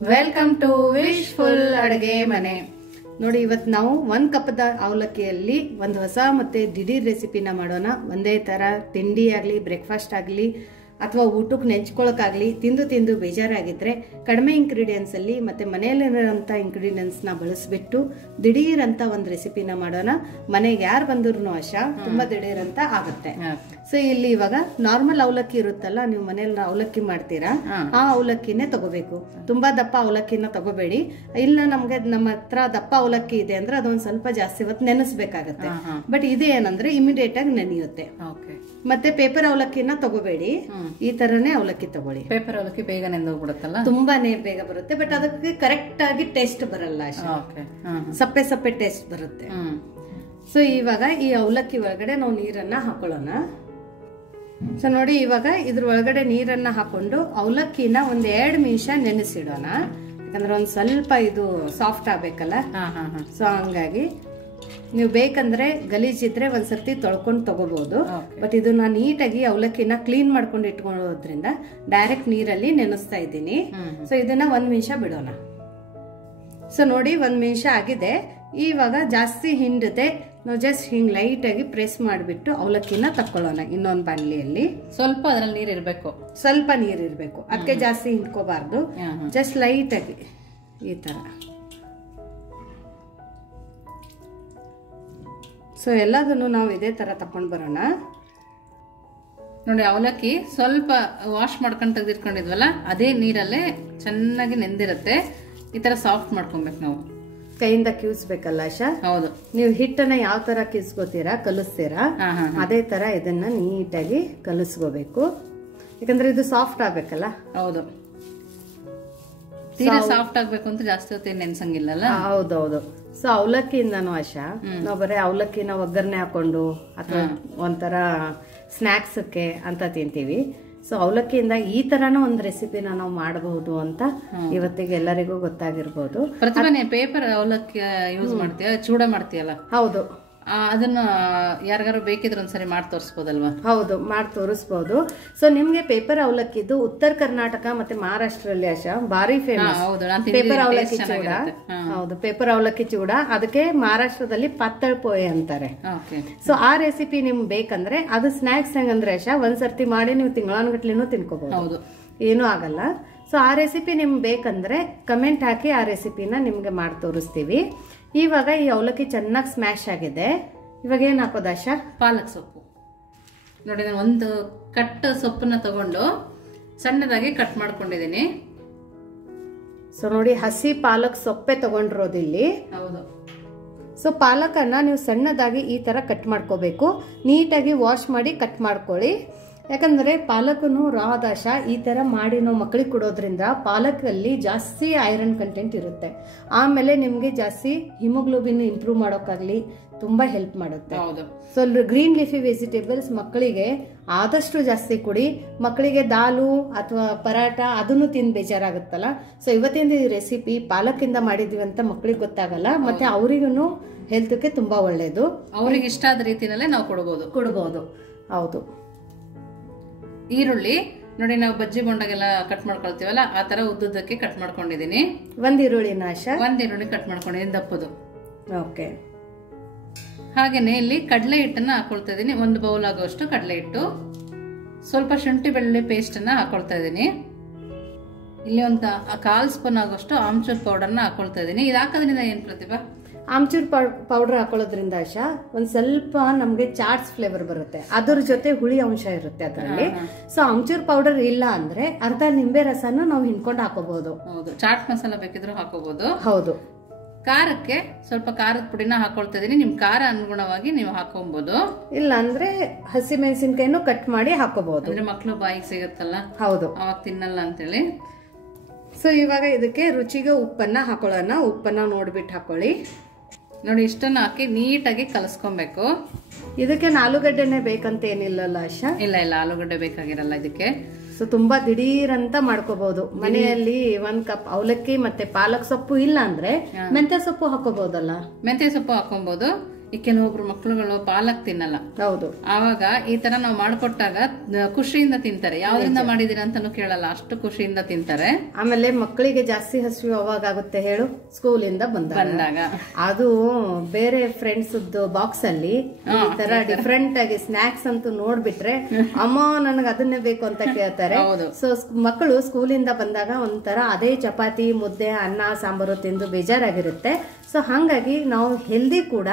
Welcome to wishful ಅಡುಗೆ ಮನೆ. ನೋಡಿ, ಇವತ್ತು ನಾವು 1 ಕಪ್ದ ಅವಲಕ್ಕಿಯಲ್ಲಿ ಒಂದು ಹೊಸ ಮತ್ತೆ ದಿಢೀರ್ ರೆಸಿಪಿನ ಮಾಡೋಣ. ಒಂದೇ ತರ ತಿಂಡಿ ಆಗಲಿ, ಬ್ರೇಕ್ಫಾಸ್ಟ್ ಆಗಲಿ ಅಥವಾ ಊಟಕ್ಕೆ ನೆಂಚ್ಕೊಳಕ್ಕಾಗಲಿ ತಿಂದು ಬೇಜಾರಾಗಿದ್ರೆ ಕಡಿಮೆ ಇಂಗ್ರೀಡಿಯೆಂಟ್ಸ್ ಅಲ್ಲಿ ಮತ್ತೆ ಮನೆಯಲ್ಲಿರೋಂಥ ಇಂಗ್ರೀಡಿಯೆಂಟ್ಸ್ ನ ಬಳಸ್ಬಿಟ್ಟು ದಿಢೀರ್ ಅಂತ ಒಂದು ರೆಸಿಪಿನ ಮಾಡೋಣ. ಮನೆಗೆ ಯಾರು ಬಂದ್ರು ಆಶಾ ತುಂಬಾ ದಿಢೀರ್ ಅಂತ ಆಗುತ್ತೆ. ಸೊ ಇಲ್ಲಿ ಇವಾಗ ನಾರ್ಮಲ್ ಅವಲಕ್ಕಿ ಇರುತ್ತಲ್ಲ, ನೀವು ಮನೇಲಿ ಅವಲಕ್ಕಿ ಮಾಡ್ತೀರಾ, ಆ ಅವಲಕ್ಕಿನೇ ತಗೋಬೇಕು. ತುಂಬಾ ದಪ್ಪ ಅವಲಕ್ಕಿನ ತಗೋಬೇಡಿ. ಇಲ್ಲ ನಮ್ಮ ಹತ್ರ ದಪ್ಪ ಅವಲಕ್ಕಿ ಇದೆ ಅಂದ್ರೆ ಅದೊಂದ್ ಸ್ವಲ್ಪ ಜಾಸ್ತಿ ಹೊತ್ತು ನೆನೆಸ್ಬೇಕಾಗತ್ತೆ. ಬಟ್ ಇದು ಏನಂದ್ರೆ ಇಮಿಡಿಯೇಟ್ ಆಗಿ ನೆನೆಯುತ್ತೆ. ಮತ್ತೆ ಪೇಪರ್ ಅವಲಕ್ಕಿನ ತಗೋಬೇಡಿ, ಈ ತರನೇ ಅವಲಕ್ಕಿ ತಗೊಳ್ಳಿ. ಪೇಪರ್ ಅವಲಕ್ಕಿ ಬೇಗ ನೆಂದೋಗ್ಬಿಡುತ್ತಲ್ಲ, ತುಂಬಾನೇ ಬೇಗ ಬರುತ್ತೆ. ಬಟ್ ಅದಕ್ಕೆ ಕರೆಕ್ಟ್ ಆಗಿ ಟೇಸ್ಟ್ ಬರಲ್ಲ, ಸಪ್ಪೆ ಟೇಸ್ಟ್ ಬರುತ್ತೆ. ಸೊ ಇವಾಗ ಈ ಅವಲಕ್ಕಿ ಒಳಗಡೆ ನಾವು ನೀರನ್ನ ಹಾಕೊಳ್ಳೋಣ. ಸೊ ನೋಡಿ, ಇವಾಗ ಇದ್ರ ಒಳಗಡೆ ನೀರನ್ನ ಹಾಕೊಂಡು ಅವಲಕ್ಕಿನ ಒಂದ್ 2 ನಿಮಿಷ ನೆನೆಸಿಡೋಣ. ಯಾಕಂದ್ರೆ ಒಂದ್ ಸ್ವಲ್ಪ ಇದು ಸಾಫ್ಟ್ ಆಗ್ಬೇಕಲ್ಲ. ಸೊ ಹಂಗಾಗಿ ನೀವು ಬೇಕಂದ್ರೆ ಗಲೀಜಿದ್ರೆ ಒಂದ್ಸರ್ತಿ ತೊಳ್ಕೊಂಡು ತಗೋಬಹುದು. ಬಟ್ ಇದು ನಾನು ನೀಟಾಗಿ ಅವಲಕ್ಕಿನ ಕ್ಲೀನ್ ಮಾಡ್ಕೊಂಡು ಇಟ್ಕೊಳ್ಳೋದ್ರಿಂದ ಡೈರೆಕ್ಟ್ ನೀರಲ್ಲಿ ನೆನೆಸ್ತಾ ಇದ್ದೀನಿ. ಸೊ ಇದನ್ನ 1 ನಿಮಿಷ ಬಿಡೋಣ. ಸೊ ನೋಡಿ, 1 ನಿಮಿಷ ಆಗಿದೆ. ಇವಾಗ ಜಾಸ್ತಿ ಹಿಂಡದೆ ನಾವು ಜಸ್ಟ್ ಹಿಂಗ್ ಲೈಟ್ ಆಗಿ ಪ್ರೆಸ್ ಮಾಡಿಬಿಟ್ಟು ಅವಲಕ್ಕಿನ ತಕ್ಕೊಳ್ಳೋಣ. ಇನ್ನೊಂದು ಬಾಣಲಿಯಲ್ಲಿ ಸ್ವಲ್ಪ ಅದ್ರಲ್ಲಿ ನೀರ್ ಇರ್ಬೇಕು, ಸ್ವಲ್ಪ ನೀರ್ ಇರ್ಬೇಕು. ಅದಕ್ಕೆ ಜಾಸ್ತಿ ಹಿಂಡ್ಕೋಬಾರ್ದು, ಜಸ್ಟ್ ಲೈಟ್ ಆಗಿ ಈ ತರ. ಸೊ ಎಲ್ಲದನ್ನು ನಾವು ಇದೇ ತರ ತಕೊಂಡ್ ಬರೋಣ. ನೋಡಿ, ಅವಲಕ್ಕಿ ಸ್ವಲ್ಪ ವಾಶ್ ಮಾಡ್ಕೊಂಡು ತೆಗೆದಿಟ್ಕೊಂಡಿದ್ವಲ್ಲ, ಅದೇ ನೀರಲ್ಲೇ ಚೆನ್ನಾಗಿ ನೆಂದಿರುತ್ತೆ. ಈ ತರ ಸಾಫ್ಟ್ ಮಾಡ್ಕೊಬೇಕು. ನಾವು ಕೈಯಿಂದ ಕಿವ್ಸ್ಬೇಕಲ್ಲ ಆಶಾ? ಹೌದು. ನೀವು ಹಿಟ್ಟನ್ನ ಯಾವ ತರ ಕಿಸ್ಕೋತೀರಾ, ಕಲಿಸ್ತೀರಾ, ಅದೇ ತರ ಇದನ್ನ ನೀಟಾಗಿ ಕಲಿಸ್ಕೋಬೇಕು. ಯಾಕಂದ್ರೆ ಇದು ಸಾಫ್ಟ್ ಆಗ್ಬೇಕಲ್ಲ. ಹೌದು, ತೀರಾ ಸಾಫ್ಟ್ ಆಗ್ಬೇಕು ಅಂತ ಜಾಸ್ತಿ ಹೊತ್ತು ನೆನ್ಸಂಗಿಲ್ಲ. ಹೌದೌದು. ಸೊ ಅವಲಕ್ಕಿಯಿಂದನೂ ಆಶಾ ನಾವು ಬರೀ ಅವಲಕ್ಕಿನ ಒಗ್ಗರಣೆ ಹಾಕೊಂಡು ಅಥವಾ ಒಂಥರ ಸ್ನಾಕ್ಸ್ಗೆ ಅಂತ ತಿಂತೀವಿ. ಸೊ ಅವಲಕ್ಕಿಯಿಂದ ಈ ತರಾನು ಒಂದು ರೆಸಿಪಿನ ನಾವು ಮಾಡಬಹುದು ಅಂತ ಇವತ್ತಿಗೆ ಎಲ್ಲರಿಗೂ ಗೊತ್ತಾಗಿರ್ಬೋದು. ಪ್ರತಿಭೆ ಪೇಪರ್ ಅವಲಕ್ಕಿ ಯೂಸ್ ಮಾಡ್ತೀಯ, ಚೂಡ ಮಾಡ್ತೀಯಲ್ಲ? ಹೌದು. ಅದನ್ನ ಯಾರಿಗಾರು ಬೇಕಿದ್ರೆ ಒಂದ್ಸರಿ ಮಾಡಿ ತೋರಿಸಬಹುದಲ್ವಾ? ಹೌದು, ಮಾಡಿ ತೋರಿಸಬಹುದು. ಸೊ ನಿಮ್ಗೆ ಪೇಪರ್ ಅವಲಕ್ಕಿದ್ದು ಉತ್ತರ ಕರ್ನಾಟಕ ಮತ್ತೆ ಮಹಾರಾಷ್ಟ್ರಲ್ಲಿ ಆಶಾ ಭಾರಿ ಫೇಮಸ್ ಪೇಪರ್ ಅವಲಕ್ಕಿ ಚೂಡ. ಹೌದು, ಪೇಪರ್ ಅವಲಕ್ಕಿ ಚೂಡ. ಅದಕ್ಕೆ ಮಹಾರಾಷ್ಟ್ರದಲ್ಲಿ ಪತ್ತಳ್ ಪೋಯೆ ಅಂತಾರೆ. ಸೊ ಆ ರೆಸಿಪಿ ನಿಮ್ಗೆ ಬೇಕಂದ್ರೆ ಅದು ಸ್ನಾಕ್ಸ್ ಹೆಂಗಂದ್ರೆ ಆಶಾ ಒಂದ್ಸರ್ತಿ ಮಾಡಿ ನೀವು ತಿಂಗಳಾನ್ಗಟ್ಲೆನೂ ತಿನ್ಕೋಬಹುದು, ಏನೂ ಆಗಲ್ಲ. ಸೊ ಆ ರೆಸಿಪಿ ನಿಮ್ಗೆ ಬೇಕಂದ್ರೆ ಕಮೆಂಟ್ ಹಾಕಿ, ಆ ರೆಸಿಪಿನ ನಿಮ್ಗೆ ಮಾಡಿ ತೋರಿಸ್ತೀವಿ. ಇವಾಗ ಈ ಅವಲಕ್ಕಿ ಚೆನ್ನಾಗಿ ಸ್ಮ್ಯಾಶ್ ಆಗಿದೆ. ಇವಾಗ ಏನ್ ಹಾಕೋದು ಆಶಾ? ಪಾಲಕ್ ಸೊಪ್ಪು. ನೋಡಿ, ನಾನು ಒಂದು ಕಟ್ ಸೊಪ್ಪನ್ನ ತಗೊಂಡು ಸಣ್ಣದಾಗಿ ಕಟ್ ಮಾಡ್ಕೊಂಡಿದ್ದೀನಿ. ಸೊ ನೋಡಿ, ಹಸಿ ಪಾಲಕ್ ಸೊಪ್ಪೆ ತಗೊಂಡಿರೋದಿಲ್ಲಿ. ಹೌದು. ಸೊ ಪಾಲಕನ್ನ ನೀವು ಸಣ್ಣದಾಗಿ ಈ ತರ ಕಟ್ ಮಾಡ್ಕೋಬೇಕು. ನೀಟಾಗಿ ವಾಶ್ ಮಾಡಿ ಕಟ್ ಮಾಡ್ಕೊಳ್ಳಿ. ಯಾಕಂದ್ರೆ ಪಾಲಕನು ರಾದಾಶ ಈ ತರ ಮಾಡಿ ನಾವು ಮಕ್ಕಳಿಗೆ ಕೊಡೋದ್ರಿಂದ ಪಾಲಕಲ್ಲಿ ಜಾಸ್ತಿ ಐರನ್ ಕಂಟೆಂಟ್ ಇರುತ್ತೆ. ಆಮೇಲೆ ನಿಮ್ಗೆ ಜಾಸ್ತಿ ಹಿಮೋಗ್ಲೋಬಿನ್ ಇಂಪ್ರೂವ್ ಮಾಡೋಕ್ಕಾಗ್ಲಿ ತುಂಬಾ ಹೆಲ್ಪ್ ಮಾಡುತ್ತೆ. ಸೊ ಗ್ರೀನ್ ಲೀಫಿ ವೆಜಿಟೇಬಲ್ಸ್ ಮಕ್ಕಳಿಗೆ ಆದಷ್ಟು ಜಾಸ್ತಿ ಕೊಡಿ. ಮಕ್ಕಳಿಗೆ ದಾಲು ಅಥವಾ ಪರಾಟ ಅದನ್ನು ತಿಂದು ಬೇಜಾರಾಗುತ್ತಲ್ಲ. ಸೊ ಇವತ್ತಿನ ರೆಸಿಪಿ ಪಾಲಕಿಂದ ಮಾಡಿದೀವಿ ಅಂತ ಮಕ್ಕಳಿಗೆ ಗೊತ್ತಾಗಲ್ಲ, ಮತ್ತೆ ಅವರಿಗೂ ಹೆಲ್ತ್ಗೆ ತುಂಬಾ ಒಳ್ಳೇದು. ಅವ್ರಿಗೆ ಇಷ್ಟ ಆದ ರೀತಿನಲ್ಲೇ ನಾವು ಕೊಡಬಹುದು. ಹೌದು. ಈರುಳ್ಳಿ ನೋಡಿ, ನಾವು ಬಜ್ಜಿ ಬೊಂಡಗೆಲ್ಲ ಕಟ್ ಮಾಡ್ಕೊಳ್ತೀವಲ್ಲ, ಆ ತರ ಉದ್ದುದ್ದಕ್ಕೆ ಕಟ್ ಮಾಡ್ಕೊಂಡಿದೀನಿ. ಒಂದ್ ಈರುಳ್ಳಿನ ಆಶಾ? ಒಂದ್ ಈರುಳ್ಳಿ ಕಟ್ ಮಾಡ್ಕೊಂಡಿದ್ದೀನಿ, ದಪ್ಪದು. ಓಕೆ. ಹಾಗೇನೆ ಇಲ್ಲಿ ಕಡಲೆ ಹಿಟ್ಟನ್ನ ಹಾಕೊಳ್ತಾ ಇದೀನಿ. 1 ಬೌಲ್ ಆಗುವಷ್ಟು ಕಡಲೆ ಹಿಟ್ಟು. ಸ್ವಲ್ಪ ಶುಂಠಿ ಬೆಳ್ಳುಳ್ಳಿ ಪೇಸ್ಟ್ ಅನ್ನ ಹಾಕೊಳ್ತಾ ಇದೀನಿ. ಇಲ್ಲಿ ಒಂದು 1/4 ಸ್ಪೂನ್ ಆಗುವಷ್ಟು ಆಮ್ಚೂರ್ ಪೌಡರ್ನ ಹಾಕೊಳ್ತಾ ಇದೀನಿ. ಇದು ಹಾಕೋದ್ರಿಂದ ಏನ್ ಪ್ರತಿಭಾ? ಆಮ್ಚೂರ್ ಪೌಡರ್ ಹಾಕೊಳ್ಳೋದ್ರಿಂದ ಆಶಾ ಒಂದ್ ಸ್ವಲ್ಪ ನಮ್ಗೆ ಚಾಟ್ಸ್ ಫ್ಲೇವರ್ ಬರುತ್ತೆ, ಅದ್ರ ಜೊತೆ ಹುಳಿ ಅಂಶ ಇರುತ್ತೆ ಅದರಲ್ಲಿ. ಸೊ ಆಮ್ಚೂರ್ ಪೌಡರ್ ಇಲ್ಲ ಅಂದ್ರೆ ಅರ್ಧ ನಿಂಬೆ ರಸನ ನಾವು ಹಿಂಡ್ಕೊಂಡು ಹಾಕೋಬಹುದು. ಹೌದು, ಚಾಟ್ ಮಸಾಲ ಬೇಕಿದ್ರು ಹಾಕೋಬಹುದು. ಹೌದು. ಖಾರಕ್ಕೆ ಸ್ವಲ್ಪ ಖಾರದ ಪುಡಿನ ಹಾಕೊಳ್ತಾ ಇದೀನಿ. ನಿಮ್ ಖಾರ ಅನುಗುಣವಾಗಿ ನೀವು ಹಾಕೊಬಹುದು. ಇಲ್ಲ ಅಂದ್ರೆ ಹಸಿ ಮೆಣಸಿನ್ಕಾಯಿನೂ ಕಟ್ ಮಾಡಿ ಹಾಕೋಬಹುದು. ಅಂದ್ರೆ ಮಕ್ಳು ಬಾಯಿಗೆ ಸಿಗುತ್ತಲ್ಲ, ಹೌದು, ಅವಾಗ ತಿನ್ನಲ್ಲ ಅಂತೇಳಿ. ಸೊ ಇವಾಗ ಇದಕ್ಕೆ ರುಚಿಗೆ ಉಪ್ಪನ್ನ ಹಾಕೊಳ್ಳೋಣ. ಉಪ್ಪನ್ನ ನೋಡ್ಬಿಟ್ಟು ಹಾಕೊಳ್ಳಿ. ನೋಡಿ, ಇಷ್ಟನ್ನ ಹಾಕಿ ನೀಟಾಗಿ ಕಲಸ್ಕೊಬೇಕು. ಇದಕ್ಕೆ ಆಲೂಗಡ್ಡೆನೆ ಬೇಕಂತ ಏನಿಲ್ಲಲ್ಲ ಆಶಾ? ಇಲ್ಲ, ಆಲೂಗಡ್ಡೆ ಬೇಕಾಗಿರಲ್ಲ ಇದಕ್ಕೆ. ಸೊ ತುಂಬಾ ದಿಢೀರ್ ಅಂತ ಮಾಡ್ಕೋಬಹುದು. ಮನೆಯಲ್ಲಿ 1 ಕಪ್ ಅವಲಕ್ಕಿ ಮತ್ತೆ ಪಾಲಕ್ ಸೊಪ್ಪು ಇಲ್ಲ ಅಂದ್ರೆ ಮೆಂತ್ಯ ಸೊಪ್ಪು ಹಾಕೋಬಹುದಲ್ಲ? ಮೆಂತ್ಯ ಸೊಪ್ಪು ಹಾಕೊಬಹುದು. ಈ ಕೆಲವೊಬ್ರು ಮಕ್ಳುಗಳು ಪಾಲಕ್ ತಿನ್ನಲ್ಲ. ಹೌದು. ಆವಾಗ ಈ ತರ ನಾವು ಮಾಡ್ಕೊಟ್ಟಾಗ ಖುಷಿಯಿಂದ ತಿಂತಾರೆ. ಯಾವ್ದ್ರಿಂದ ಮಾಡಿದೀರ ಅಂತಾನು ಕೇಳಲ್ಲ, ಅಷ್ಟು ಖುಷಿಯಿಂದ ತಿಂತಾರೆ. ಆಮೇಲೆ ಮಕ್ಕಳಿಗೆ ಜಾಸ್ತಿ ಹಸಿವು ಯಾವಾಗ ಆಗುತ್ತೆ ಹೇಳು? ಸ್ಕೂಲಿಂದ ಬಂದಾಗ. ಅದು ಬೇರೆ ಫ್ರೆಂಡ್ಸ್ ಬಾಕ್ಸ್ ಅಲ್ಲಿ ಈ ತರ ಡಿಫ್ರೆಂಟ್ ಆಗಿ ಸ್ನಾಕ್ಸ್ ಅಂತೂ ನೋಡ್ಬಿಟ್ರೆ ಅಮ್ಮ ನನಗೆ ಅದನ್ನೇ ಬೇಕು ಅಂತ ಕೇಳ್ತಾರೆ. ಸೊ ಮಕ್ಕಳು ಸ್ಕೂಲಿಂದ ಬಂದಾಗ ಒಂಥರ ಅದೇ ಚಪಾತಿ ಮುದ್ದೆ ಅನ್ನ ಸಾಂಬಾರು ತಿಂದು ಬೇಜಾರಾಗಿರುತ್ತೆ. ಸೊ ಹಾಗಾಗಿ ನಾವು ಹೆಲ್ದಿ ಕೂಡ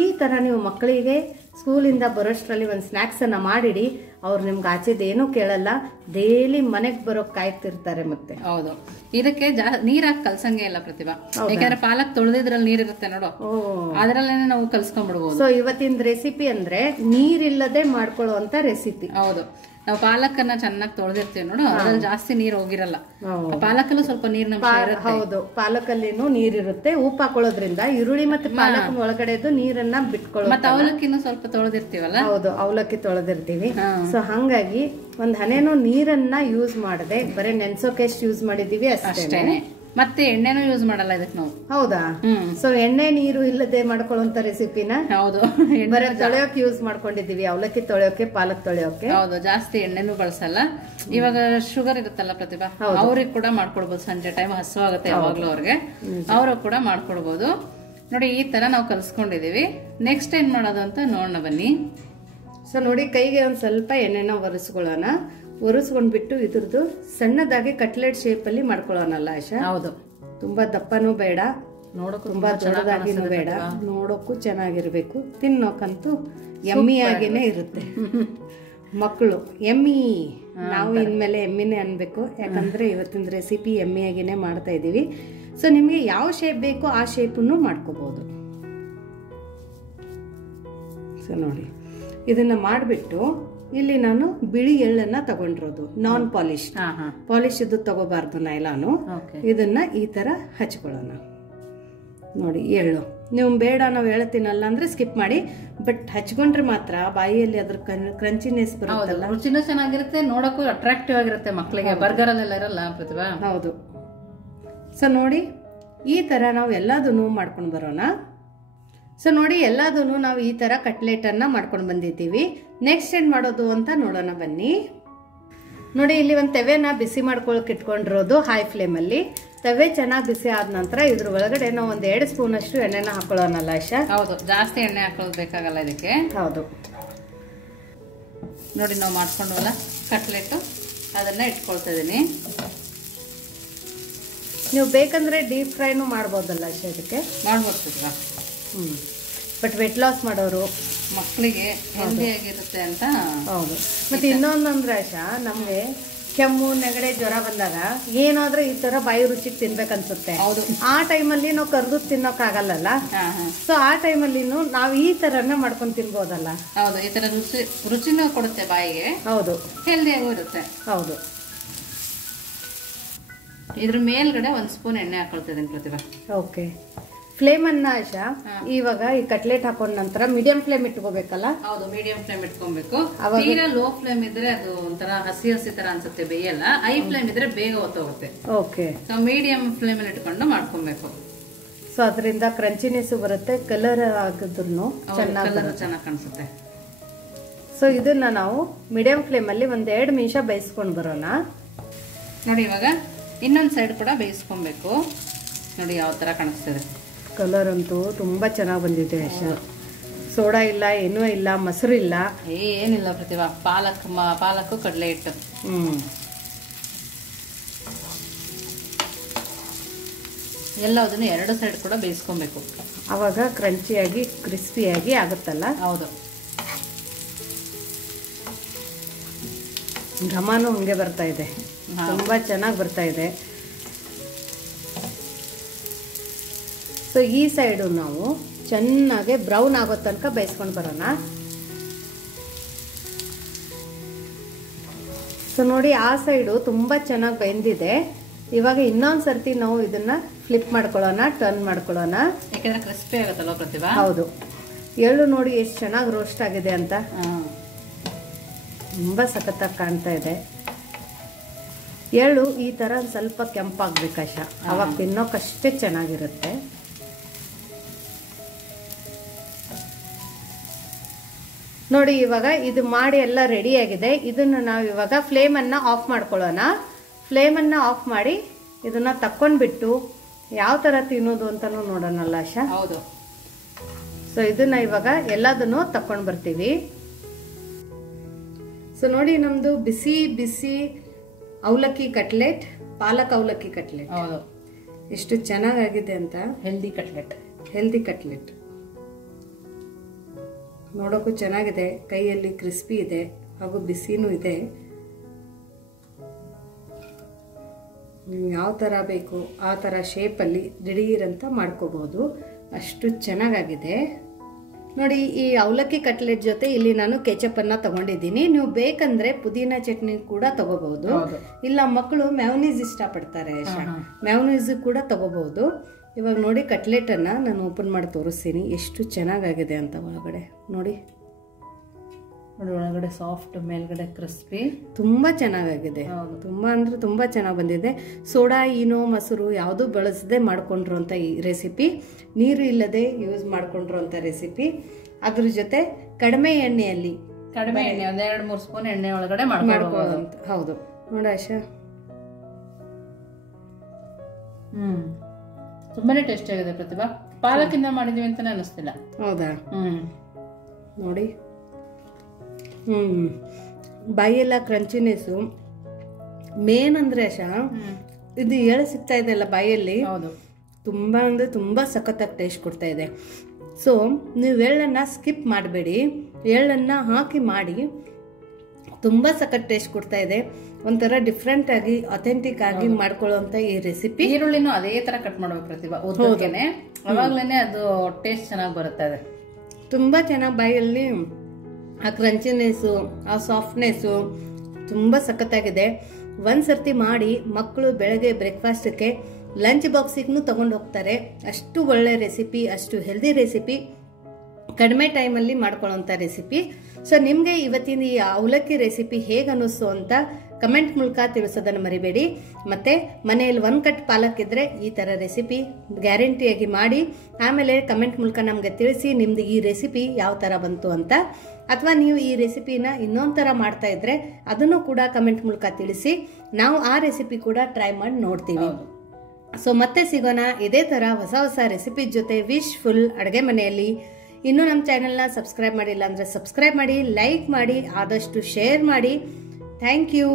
ಈ ತರ ನೀವು ಮಕ್ಕಳಿಗೆ ಸ್ಕೂಲಿಂದ ಬರೋಷ್ಟರಲ್ಲಿ ಒಂದು ಸ್ನಾಕ್ಸ್ ಅನ್ನ ಮಾಡಿಡಿ. ಅವ್ರು ನಿಮ್ಗೆ ಆಚೆದೇನು ಕೇಳಲ್ಲ, ಡೈಲಿ ಮನೆಗ್ ಬರೋಕ್ ಕಾಯ್ತಿರ್ತಾರೆ. ಮತ್ತೆ ಹೌದು, ಇದಕ್ಕೆ ನೀರ್ ಹಾಕಿ ಕಲ್ಸಂಗೆ ಇಲ್ಲ ಪ್ರತಿಭಾ. ಯಾಕಂದ್ರೆ ಪಾಲಕ್ ತೊಳೆದಿದ್ರಲ್ಲಿ ನೀರ್ ಇರುತ್ತೆ ನೋಡು, ಅದ್ರಲ್ಲೇನೆ ನಾವು ಕಲ್ಸ್ಕೊಂಡ್ಬಿಡ್ಬೋದು. ಸೊ ಇವತ್ತಿನ ರೆಸಿಪಿ ಅಂದ್ರೆ ನೀರಿಲ್ಲದೆ ಮಾಡ್ಕೊಳ್ಳುವಂತ ರೆಸಿಪಿ. ಹೌದು, ನಾವು ಪಾಲಕನ್ನ ಚೆನ್ನಾಗಿ ತೊಳೆದಿರ್ತೀವಿ ನೋಡು, ಅದ್ರಲ್ಲಿ ಜಾಸ್ತಿ ನೀರ್ ಹೋಗಿರಲ್ಲ. ಪಾಲಕಲ್ಲೂ ಸ್ವಲ್ಪ ನೀರಿನ ಹೌದು, ಪಾಲಕಲ್ಲಿನೂ ನೀರಿರುತ್ತೆ. ಉಪ್ಪು ಹಾಕೊಳ್ಳೋದ್ರಿಂದ ಈರುಳ್ಳಿ ಮತ್ತೆ ಪಾಲಕ್ ಒಳಗಡೆದು ನೀರನ್ನ ಬಿಟ್ಕೊಳ್ಳೋ. ಮತ್ತೆ ಅವಲಕ್ಕಿನೂ ಸ್ವಲ್ಪ ತೊಳೆದಿರ್ತೀವಲ್ಲ. ಹೌದು, ಅವಲಕ್ಕಿ ತೊಳೆದಿರ್ತೀವಿ. ಸೊ ಹಂಗಾಗಿ ಒಂದ್ ಹನೇನೋ ನೀರನ್ನ ಯೂಸ್ ಮಾಡದೆ ಬರೀ ನೆನ್ಸೋಕೆ ಎಷ್ಟು ಯೂಸ್ ಮಾಡಿದೀವಿ ಅಷ್ಟೇನೆ. ಮತ್ತೆ ಎಣ್ಣೆನೂ ಯೂಸ್ ಮಾಡಲ್ಲ ಇದಕ್ಕೆ ನಾವು. ಹೌದಾ? ಸೊ ಎಣ್ಣೆ ನೀರು ಇಲ್ಲದೆ ಮಾಡ್ಕೊಳ್ಳುವಂತ ರೆಸಿಪಿನ ಹೌದು ಬರೀ ತೊಳೆಯೋಕೆ ಯೂಸ್ ಮಾಡ್ಕೊಂಡಿದೀವಿ. ಅವಲಕ್ಕಿ ತೊಳೆಯೋಕೆ, ಪಾಲಕ್ ತೊಳೆಯೋಕೆ. ಹೌದು, ಜಾಸ್ತಿ ಎಣ್ಣೆನೂ ಬಳಸಲ್ಲ. ಇವಾಗ ಶುಗರ್ ಇರುತ್ತಲ್ಲ ಪ್ರತಿಭಾ, ಅವ್ರಿಗೆ ಕೂಡ ಮಾಡ್ಕೊಡ್ಬೋದು. ಸಂಜೆ ಟೈಮ್ ಹಸುವಾಗುತ್ತೆ ಯಾವಾಗ್ಲೂ ಅವ್ರಿಗೆ, ಅವ್ರಿಗೆ ಕೂಡ ಮಾಡ್ಕೊಡ್ಬೋದು. ನೋಡಿ ಈ ತರ ನಾವು ಕಲ್ಸ್ಕೊಂಡಿದೀವಿ. ನೆಕ್ಸ್ಟ್ ಏನ್ ಮಾಡೋದು ಅಂತ ನೋಡೋಣ ಬನ್ನಿ. ಸೊ ನೋಡಿ, ಕೈಗೆ ಒಂದ್ ಸ್ವಲ್ಪ ಎಣ್ಣೆನ ಒರೆಸ್ಕೊಳ್ಳೋಣ. ಒರೆಸ್ಕೊಂಡ್ಬಿಟ್ಟು ಇದ್ರದ್ದು ಸಣ್ಣದಾಗಿ ಕಟ್ಲೆಟ್ ಶೇಪ್ ಅಲ್ಲಿ ಮಾಡ್ಕೊಳ್ಳೋಣಲ್ಲ ಆಶಾ? ಹೌದು, ತುಂಬಾ ದಪ್ಪನೂ ಬೇಡ, ನೋಡೋಕು ತುಂಬಾ ದೊಡ್ಡದಾಗಿನೂ ಬೇಡ, ನೋಡೋಕ್ಕೂ ಚೆನ್ನಾಗಿರ್ಬೇಕು. ತಿನ್ನೋಕಂತೂ ಎಮ್ಮಿ ಆಗೇನೆ ಇರುತ್ತೆ. ಮಕ್ಕಳು ಎಮ್ಮಿ, ನಾವು ಇನ್ಮೇಲೆ ಎಮ್ಮಿನೇ ಅನ್ಬೇಕು. ಯಾಕಂದ್ರೆ ಇವತ್ತಿನ ರೆಸಿಪಿ ಎಮ್ಮಿಯಾಗಿನೇ ಮಾಡ್ತಾ ಇದೀವಿ. ಸೊ ನಿಮ್ಗೆ ಯಾವ ಶೇಪ್ ಬೇಕೋ ಆ ಶೇಪನ್ನು ಮಾಡ್ಕೋಬಹುದು. ಸೊ ನೋಡಿ, ಇದನ್ನ ಮಾಡಿಬಿಟ್ಟು ಇಲ್ಲಿ ನಾನು ಬಿಳಿ ಎಳ್ಳನ್ನ ತಗೊಂಡಿರೋದು, ನಾನ್ ಪಾಲಿಶ್ ಇದು ತಗೋಬಾರ್ದು, ನೈಲಾನು. ಇದನ್ನ ಈ ತರ ಹಚ್ಕೊಳ್ಳೋಣ. ನೋಡಿ ಎಳ್ಳು, ನೀವು ಬೇಡ ನಾವು ಹೇಳ್ತೀನಲ್ಲ ಅಂದ್ರೆ ಸ್ಕಿಪ್ ಮಾಡಿ, ಬಟ್ ಹಚ್ಕೊಂಡ್ರೆ ಮಾತ್ರ ಬಾಯಿಯಲ್ಲಿ ಅದ್ರ ಕ್ರಂಚಿನೆಸ್ ಬರುತ್ತಲ್ಲ, ರುಚಿನೂ ಚೆನ್ನಾಗಿರುತ್ತೆ, ನೋಡಕ್ಕೂ ಅಟ್ರಾಕ್ಟಿವ್ ಆಗಿರುತ್ತೆ ಮಕ್ಕಳಿಗೆ. ಬರ್ಗರ್ ಅಲ್ಲೆಲ್ಲ ಇರಲ್ಲ ಪ್ರತಿಭಾ. ಹೌದು. ಸೊ ನೋಡಿ, ಈ ತರ ನಾವು ಎಲ್ಲದನ್ನು ಮಾಡ್ಕೊಂಡು ಬರೋಣ. ಸೊ ನೋಡಿ, ಎಲ್ಲದನ್ನು ನಾವು ಈ ತರ ಕಟ್ಲೆಟ್ ಅನ್ನ ಮಾಡ್ಕೊಂಡು ಬಂದಿದ್ದೀವಿ. ನೆಕ್ಸ್ಟ್ ಏನ್ ಮಾಡೋದು ಅಂತ ನೋಡೋಣ ಬನ್ನಿ. ನೋಡಿ, ಇಲ್ಲಿ ಒಂದು ತವೆನ ಬಿಸಿ ಮಾಡ್ಕೊಳಕ್ ಇಟ್ಕೊಂಡಿರೋದು ಹೈ ಫ್ಲೇಮ್ ಅಲ್ಲಿ. ತವೆ ಚೆನ್ನಾಗಿ ಬಿಸಿ ಆದ ನಂತರ ಇದ್ರ ಒಳಗಡೆ ನಾವು ಒಂದ್ 2 ಸ್ಪೂನ್ ಅಷ್ಟು ಎಣ್ಣೆನ ಹಾಕೊಳ್ಳೋಣಲ್ಲ ಆಶಾ? ಹೌದು, ಜಾಸ್ತಿ ಎಣ್ಣೆ ಹಾಕೊಳ್ಳೋದು ಬೇಕಾಗಲ್ಲ ಇದಕ್ಕೆ. ಹೌದು. ನೋಡಿ, ನಾವು ಮಾಡ್ಕೊಂಡ್ವಲ್ಲ ಕಟ್ಲೆಟ್, ಅದನ್ನ ಇಟ್ಕೊಳ್ತಾ ಇದೀನಿ. ನೀವು ಬೇಕಂದ್ರೆ ಡೀಪ್ ಫ್ರೈನು ಮಾಡ್ಬೋದಲ್ಲ ಆಶಾ? ಇದಕ್ಕೆ ಮಾಡ್ಬೋದ್ವಾ? ಬಟ್ ವೆಟ್ ಲಾಸ್ ಮಾಡೋರು, ಮಕ್ಕಳಿಗೆ ಹೆಲ್ದಿ ಆಗಿರುತ್ತೆ ಅಂತ. ಹೌದು. ಮತ್ತೆ ಇನ್ನೊಂದಂದ್ರೆ ಆಶಾ, ನಮ್ಗೆ ಕೆಮ್ಮು ನೆಗಡೆ ಜ್ವರ ಬಂದಾಗ ಏನಾದ್ರೂ ಈ ತರ ಬಾಯಿ ರುಚಿಗೆ ತಿನ್ಬೇಕನ್ಸುತ್ತೆ. ಆ ಟೈಮಲ್ಲಿ ನಾವು ಕರ್ದು ತಿನ್ನೋಕ್ ಆಗಲ್ಲ. ಸೊ ಆ ಟೈಮಲ್ಲಿ ನಾವು ಈ ತರನ ಮಾಡ್ಕೊಂಡು ತಿನ್ಬೋದಲ್ಲ? ಹೌದು, ಈ ತರ ರುಚಿನೂ ಕೊಡುತ್ತೆ ಬಾಯಿಗೆ. ಹೌದು, ಹೆಲ್ದಿಯಾಗೂ ಇರುತ್ತೆ. ಹೌದು. ಇದ್ರ ಮೇಲ್ಗಡೆ 1 ಸ್ಪೂನ್ ಎಣ್ಣೆ ಹಾಕೊಳ್ತಿದ್ದೀನಿ ಪ್ರತಿಭಾ. ಓಕೆ. ಫ್ಲೇಮ್ ಅನ್ನ ಆಶಾ, ಇವಾಗ ಈ ಕಟ್ಲೆಟ್ ಹಾಕೊಂಡ ನಂತರ ಮೀಡಿಯಂ ಫ್ಲೇಮ್ ಇಟ್ಕೋಬೇಕಲ್ಲ? ಹೌದು, ಮೀಡಿಯಂ ಫ್ಲೇಮ್ ಇಟ್ಕೊಬೇಕು. ತೀರಾ ಲೋ ಫ್ಲೇಮ್ ಇದ್ರೆ ಅದು ಒಂಥರ ಹಸಿ ಹಸಿ ತರ ಅನ್ಸುತ್ತೆ, ಬೇಯಲ್ಲ. ಹೈ ಫ್ಲೇಮ್ ಇದ್ರೆ ಬೇಗ ಹೊತ್ತೋಗುತ್ತೆ. ಓಕೆ. ಸೊ ಮೀಡಿಯಂ ಫ್ಲೇಮ್ ಅಲ್ಲಿ ಇಟ್ಕೊಂಡು ಮಾಡ್ಕೊಬೇಕು. ಸೊ ಅದರಿಂದ ಕ್ರಂಚಿನೆಸ್ ಬರುತ್ತೆ, ಕಲರ್ ಆಗಿದ್ರು ಚೆನ್ನಾಗಿ ಕಾಣಿಸುತ್ತೆ. ಸೊ ಇದನ್ನ ನಾವು ಮೀಡಿಯಂ ಫ್ಲೇಮ್ ಅಲ್ಲಿ 1-2 ನಿಮಿಷ ಬೇಯಿಸ್ಕೊಂಡು ಬರೋಣ. ನೋಡಿ, ಇವಾಗ ಇನ್ನೊಂದ್ ಸೈಡ್ ಕೂಡ ಬೇಯಿಸ್ಕೊಬೇಕು. ನೋಡಿ ಯಾವ ತರ ಕಾಣಿಸ್ತದೆ. ಕಲರ್ ಅಂತೂ ತುಂಬಾ ಚೆನ್ನಾಗಿ ಬಂದಿದೆ ಆಶಾ. ಸೋಡಾ ಇಲ್ಲ, ಏನೂ ಇಲ್ಲ, ಮೊಸರು ಇಲ್ಲ, ಏನಿಲ್ಲ ಪ್ರತಿಭಾ. ಪಾಲಕ್ ಕಡಲೆ ಹಿಟ್ಟು. ಎಲ್ಲದನ್ನು 2 ಸೈಡ್ ಕೂಡ ಬೇಯಿಸ್ಕೊಬೇಕು. ಅವಾಗ ಕ್ರಂಚಿಯಾಗಿ ಕ್ರಿಸ್ಪಿಯಾಗಿ ಆಗುತ್ತಲ್ಲ? ಹೌದು. ಘಮನೂ ಹಂಗೆ ಬರ್ತಾ ಇದೆ, ತುಂಬಾ ಚೆನ್ನಾಗಿ ಬರ್ತಾ ಇದೆ. ಸೊ ಈ ಸೈಡು ನಾವು ಚೆನ್ನಾಗಿ ಬ್ರೌನ್ ಆಗೋ ತನಕ ಬೇಯಿಸ್ಕೊಂಡು ಬರೋಣ. ಸೊ ನೋಡಿ, ಆ ಸೈಡು ತುಂಬಾ ಚೆನ್ನಾಗಿ ಬೆಂದಿದೆ. ಇವಾಗ ಇನ್ನೊಂದ್ ಸರ್ತಿ ನಾವು ಇದನ್ನ ಫ್ಲಿಪ್ ಮಾಡ್ಕೊಳ್ಳೋಣ, ಟರ್ನ್ ಮಾಡ್ಕೊಳ್ಳೋಣ. ಯಾಕಂದ್ರೆ ಕ್ರಿಸ್ಪಿ ಆಗುತ್ತಲ್ಲ ಪ್ರತಿಭಾ. ಹೌದು. ಎಳ್ಳು ನೋಡಿ ಎಷ್ಟು ಚೆನ್ನಾಗಿ ರೋಸ್ಟ್ ಆಗಿದೆ ಅಂತ, ತುಂಬಾ ಸಖತ್ತಾಗಿ ಕಾಣ್ತಾ ಇದೆ. ಎಳ್ಳು ಈ ತರ ಸ್ವಲ್ಪ ಕೆಂಪಾಗ್ಬೇಕಶ, ಅವಾಗ ತಿನ್ನೋಕಷ್ಟೇ ಚೆನ್ನಾಗಿರುತ್ತೆ. ನೋಡಿ ಇವಾಗ ಇದು ಮಾಡಿ ಎಲ್ಲ ರೆಡಿ ಆಗಿದೆ. ಇದನ್ನು ನಾವು ಇವಾಗ ಫ್ಲೇಮನ್ನು ಆಫ್ ಮಾಡ್ಕೊಳ್ಳೋಣ. ಫ್ಲೇಮನ್ನು ಆಫ್ ಮಾಡಿ ಇದನ್ನ ತಕ್ಕೊಂಡ್ಬಿಟ್ಟು ಯಾವ ಥರ ತಿನ್ನೋದು ಅಂತಲೂ ನೋಡೋಣಲ್ಲ ಆಶಾ. ಹೌದು. ಸೊ ಇದನ್ನ ಇವಾಗ ಎಲ್ಲದನ್ನು ತಕ್ಕೊಂಡು ಬರ್ತೀವಿ. ಸೊ ನೋಡಿ ನಮ್ದು ಬಿಸಿ ಬಿಸಿ ಅವಲಕ್ಕಿ ಕಟ್ಲೆಟ್, ಪಾಲಕ್ ಅವಲಕ್ಕಿ ಕಟ್ಲೆಟ್. ಹೌದು, ಎಷ್ಟು ಚೆನ್ನಾಗಿದೆ ಅಂತ. Healthy cutlet. ಹೆಲ್ದಿ ಕಟ್ಲೆಟ್ ನೋಡೋಕ್ಕೂ ಚೆನ್ನಾಗಿದೆ, ಕೈಯಲ್ಲಿ ಕ್ರಿಸ್ಪಿ ಇದೆ ಹಾಗೂ ಬಿಸಿನೂ ಇದೆ. ಯಾವ ಥರ ಬೇಕು ಆ ಥರ ಶೇಪಲ್ಲಿ ದಿಢೀರಂತ ಮಾಡ್ಕೋಬಹುದು, ಅಷ್ಟು ಚೆನ್ನಾಗಾಗಿದೆ. ನೋಡಿ ಈ ಅವಲಕ್ಕಿ ಕಟ್ಲೆಟ್ ಜೊತೆ ಇಲ್ಲಿ ನಾನು ಕೆಚಪ್ ಅನ್ನ ತಗೊಂಡಿದ್ದೀನಿ. ನೀವು ಬೇಕಂದ್ರೆ ಪುದೀನ ಚಟ್ನಿ ಕೂಡ ತಗೋಬಹುದು. ಇಲ್ಲ ಮಕ್ಕಳು ಮ್ಯಾವನೀಸ್ ಇಷ್ಟಪಡ್ತಾರೆ, ಮ್ಯಾವನೀಸ್ ಕೂಡ ತಗೋಬಹುದು. ಇವಾಗ ನೋಡಿ ಕಟ್ಲೆಟ್ ಅನ್ನ ನಾನು ಓಪನ್ ಮಾಡಿ ತೋರಿಸ್ತೀನಿ ಎಷ್ಟು ಚೆನ್ನಾಗಾಗಿದೆ ಅಂತ. ಒಳಗಡೆ ನೋಡಿ, ಒಳಗಡೆ ಸಾಫ್ಟ್, ಮೇಲ್ಗಡೆ ಕ್ರಿಸ್ಪಿ, ತುಂಬಾ ಚೆನ್ನಾಗಾಗಿದೆ. ತುಂಬಾ ಅಂದ್ರೆ ತುಂಬಾ ಚೆನ್ನಾಗಿ ಬಂದಿದೆ. ಸೋಡಾ, ಈನೋ, ಮೊಸರು ಯಾವುದು ಬಳಸದೆ ಮಾಡ್ಕೊಂಡಿರುವಂತ ಈ ರೆಸಿಪಿ, ನೀರು ಇಲ್ಲದೆ ಯೂಸ್ ಮಾಡ್ಕೊಂಡಿರುವಂತ ರೆಸಿಪಿ. ಅದ್ರ ಜೊತೆ ಕಡಿಮೆ ಎಣ್ಣೆಯಲ್ಲಿ, ಕಡಿಮೆ ಎಣ್ಣೆ, ಒಂದ್ 2-3 ಸ್ಪೂನ್ ಎಣ್ಣೆ ಒಳಗಡೆ ಮಾಡ್ಕೊಳ್ಳೋದು. ಹೌದು ನೋಡ ಆಶಾ, ತುಂಬಾನೇ ಟೇಸ್ಟಿ ಆಗಿದೆ ಪ್ರತಿಭಾ. ಪಾಲಕಿಂದ ಮಾಡಿದೀವಿ ಅಂತಾನೆ ಅನಿಸ್ತಿಲ್ಲ. ಹೌದಾ? ನೋಡಿ, ಬಾಯಿಯೆಲ್ಲ ಕ್ರಂಚಿನೆಸ್ಸು ಮೇನ್ ಅಂದ್ರೆ ಆಶಾ, ಇದು ಎಳೆ ಸಿಗ್ತಾ ಇದೆ ಅಲ್ಲ ಬಾಯಲ್ಲಿ, ತುಂಬಾ ಅಂದ್ರೆ ತುಂಬಾ ಸಖತ್ತಾಗಿ ಟೇಸ್ಟ್ ಕೊಡ್ತಾ ಇದೆ. ಸೊ ನೀವು ಎಳ್ಳನ್ನ ಸ್ಕಿಪ್ ಮಾಡಬೇಡಿ, ಎಳ್ಳನ್ನ ಹಾಕಿ ಮಾಡಿ, ತುಂಬಾ ಸಖತ್ ಟೇಸ್ಟ್ ಕೊಡ್ತಾ ಇದೆ. ಒಂಥರ ಡಿಫ್ರೆಂಟ್ ಆಗಿ ಅಥೆಂಟಿಕ್ ಆಗಿ ಮಾಡ್ಕೊಳ್ಳುವಂತ ಈ ರೆಸಿಪಿ. ಈರುಳ್ಳಿನೂ ಅದೇ ತರ ಕಟ್ ಮಾಡ್ಬೇಕು ಪ್ರತಿಭಾ, ಉದ್ದಕ್ಕೇನೆ, ಅವಾಗ್ಲೇನೆ ಅದು ಟೇಸ್ಟ್ ಚೆನ್ನಾಗಿ ಬರುತ್ತೆ. ಇದೆ ತುಂಬಾ ಚೆನ್ನಾಗಿ ಬಾಯಲ್ಲಿ ಆ ಕ್ರಂಚಿನೆಸ್ಸು, ಆ ಸಾಫ್ಟ್ನೆಸ್ಸು ತುಂಬ ಸಖತ್ತಾಗಿದೆ. ಒಂದ್ಸರ್ತಿ ಮಾಡಿ ಮಕ್ಕಳು ಬೆಳಗ್ಗೆ ಬ್ರೇಕ್ಫಾಸ್ಟ್ಗೆ, ಲಂಚ್ ಬಾಕ್ಸಿಗೂ ತಗೊಂಡು ಹೋಗ್ತಾರೆ. ಅಷ್ಟು ಒಳ್ಳೆ ರೆಸಿಪಿ, ಅಷ್ಟು ಹೆಲ್ದಿ ರೆಸಿಪಿ, ಕಡಿಮೆ ಟೈಮಲ್ಲಿ ಮಾಡ್ಕೊಳ್ಳೋಂಥ ರೆಸಿಪಿ. ಸೊ ನಿಮಗೆ ಇವತ್ತಿನ ಈ ಅವಲಕ್ಕಿ ರೆಸಿಪಿ ಹೇಗೆ ಅನ್ನಿಸ್ತು ಅಂತ ಕಮೆಂಟ್ ಮೂಲಕ ತಿಳಿಸೋದನ್ನು ಮರಿಬೇಡಿ. ಮತ್ತೆ ಮನೆಯಲ್ಲಿ 1 ಕಟ್ ಪಾಲಕ್ ಇದ್ರೆ ಈ ಥರ ರೆಸಿಪಿ ಗ್ಯಾರಂಟಿಯಾಗಿ ಮಾಡಿ, ಆಮೇಲೆ ಕಮೆಂಟ್ ಮೂಲಕ ನಮಗೆ ತಿಳಿಸಿ ನಿಮ್ದು ಈ ರೆಸಿಪಿ ಯಾವ ಥರ ಬಂತು ಅಂತ. ಅಥವಾ ನೀವು ಈ ರೆಸಿಪಿನ ಇನ್ನೊಂದು ಥರ ಮಾಡ್ತಾ ಇದ್ರೆ ಅದನ್ನು ಕೂಡ ಕಮೆಂಟ್ ಮೂಲಕ ತಿಳಿಸಿ, ನಾವು ಆ ರೆಸಿಪಿ ಕೂಡ ಟ್ರೈ ಮಾಡಿ ನೋಡ್ತೀವಿ. ಸೊ ಮತ್ತೆ ಸಿಗೋಣ ಇದೇ ಥರ ಹೊಸ ಹೊಸ ರೆಸಿಪಿ ಜೊತೆ ವಿಶ್ ಫುಲ್ ಅಡುಗೆ ಮನೆಯಲ್ಲಿ. ಇನ್ನೂ ನಮ್ಮ ಚಾನೆಲ್ನ ಸಬ್ಸ್ಕ್ರೈಬ್ ಮಾಡಿಲ್ಲ ಅಂದರೆ ಸಬ್ಸ್ಕ್ರೈಬ್ ಮಾಡಿ, ಲೈಕ್ ಮಾಡಿ, ಆದಷ್ಟು ಶೇರ್ ಮಾಡಿ. Thank you.